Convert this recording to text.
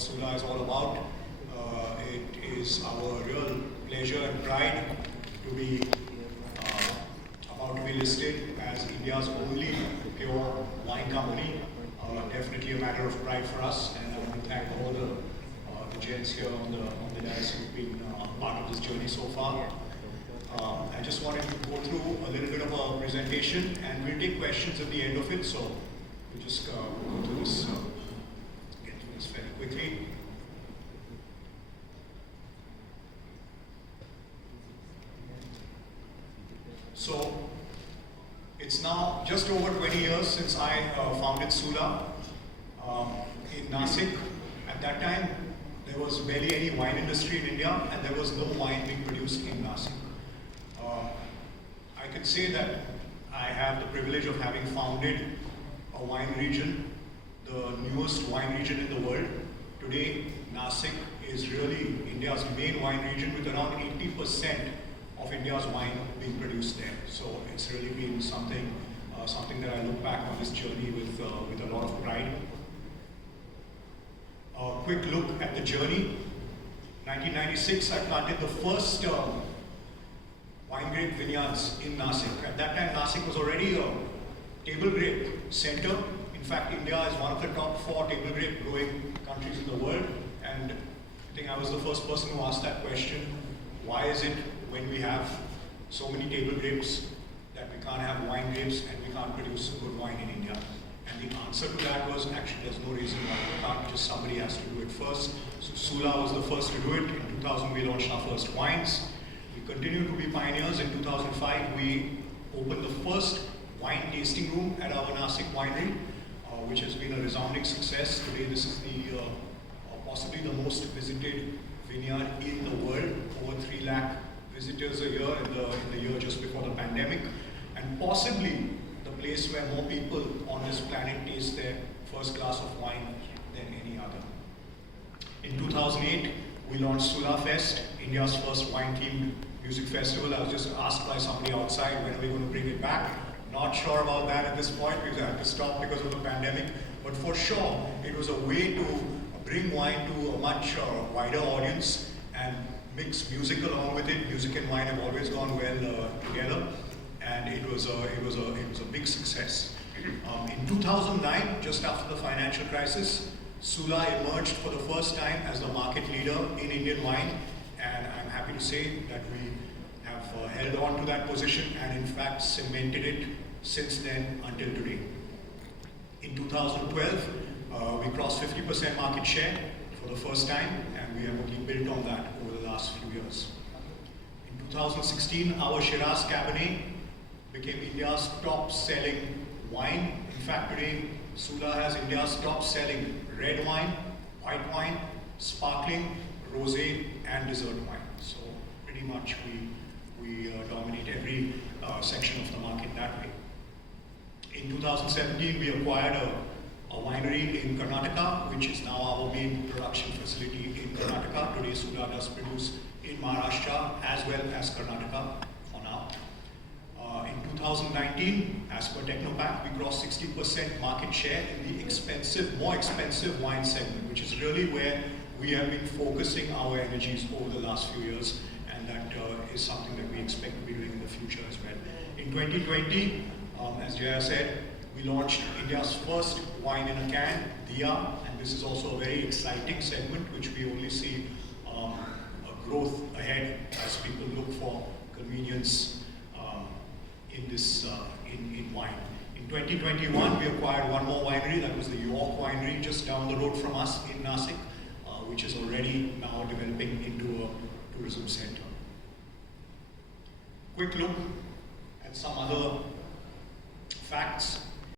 what Sula is all about. It is our real pleasure and pride to be about to be listed as India's only pure wine company. Definitely a matter of pride for us, and I want to thank all the gents here on the dais who've been part of this journey so far. I just wanted to go through a little bit of a presentation, and we'll take questions at the end of it. So we'll just go through this, get through this very quickly. So it's now just over 20 years since I founded Sula in Nasik. At that time, there was barely any wine industry in India, and there was no wine being produced in Nasik. I can say that I have the privilege of having founded a wine region, the newest wine region in the world. Today, Nasik is really India's main wine region, with around 80% of India's wine being produced there. So it's really been something that I look back on this journey with a lot of pride. A quick look at the journey. 1996, I planted the first wine grape vineyards in Nasik. At that time, Nasik was already a table grape center. In fact, India is one of the top 4 table grape growing countries in the world. And I think I was the first person who asked that question. Why is it when we have so many table grapes that we can't have wine grapes and we can't produce good wine in India? And the answer to that was, actually there's no reason why we can't, just somebody has to do it first. So Sula was the first to do it. In 2000 we launched our first wines. We continue to be pioneers. In 2005 we opened the first wine tasting room at our Nasik winery, which has been a resounding success. Today this is the possibly the most visited vineyard in the world, over 3 lakh visitors a year in the year just before the pandemic, and possibly the place where more people on this planet taste their first glass of wine than any other. In 2008, we launched Sula Fest, India's first wine-themed music festival. I was just asked by somebody outside, when are we going to bring it back? Not sure about that at this point, because I had to stop because of the pandemic, but for sure, it was a way to bring wine to a much wider audience and mix music along with it. Music and wine have always gone well together, and it was a big success. In 2009, just after the financial crisis, Sula emerged for the first time as the market leader in Indian wine, and I'm happy to say that we have held on to that position and in fact cemented it since then until today. In 2012, we crossed 50% market share for the first time, and we have only built on that over the last few years. In 2016, our Shiraz Cabernet became India's top-selling wine. In fact, today, Sula has India's top-selling red wine, white wine, sparkling, rosé, and dessert wine. So pretty much we dominate every section of the market that way. In 2017, we acquired a winery in Karnataka, which is now our main production facility in Karnataka. Today, Sula does produce in Maharashtra as well as Karnataka for now. In 2019, as per Technopack, we crossed 60% market share in the more expensive wine segment, which is really where we have been focusing our energies over the last few years, and that is something that we expect to be doing in the future as well. In 2020, as Jaya said, we launched India's first wine in a can, Diya, and this is also a very exciting segment which we only see a growth ahead as people look for convenience in wine. In 2021, we acquired one more winery, that was the York Winery, just down the road from us in Nasik, which is already now developing into a tourism center. Quick look at some other facts.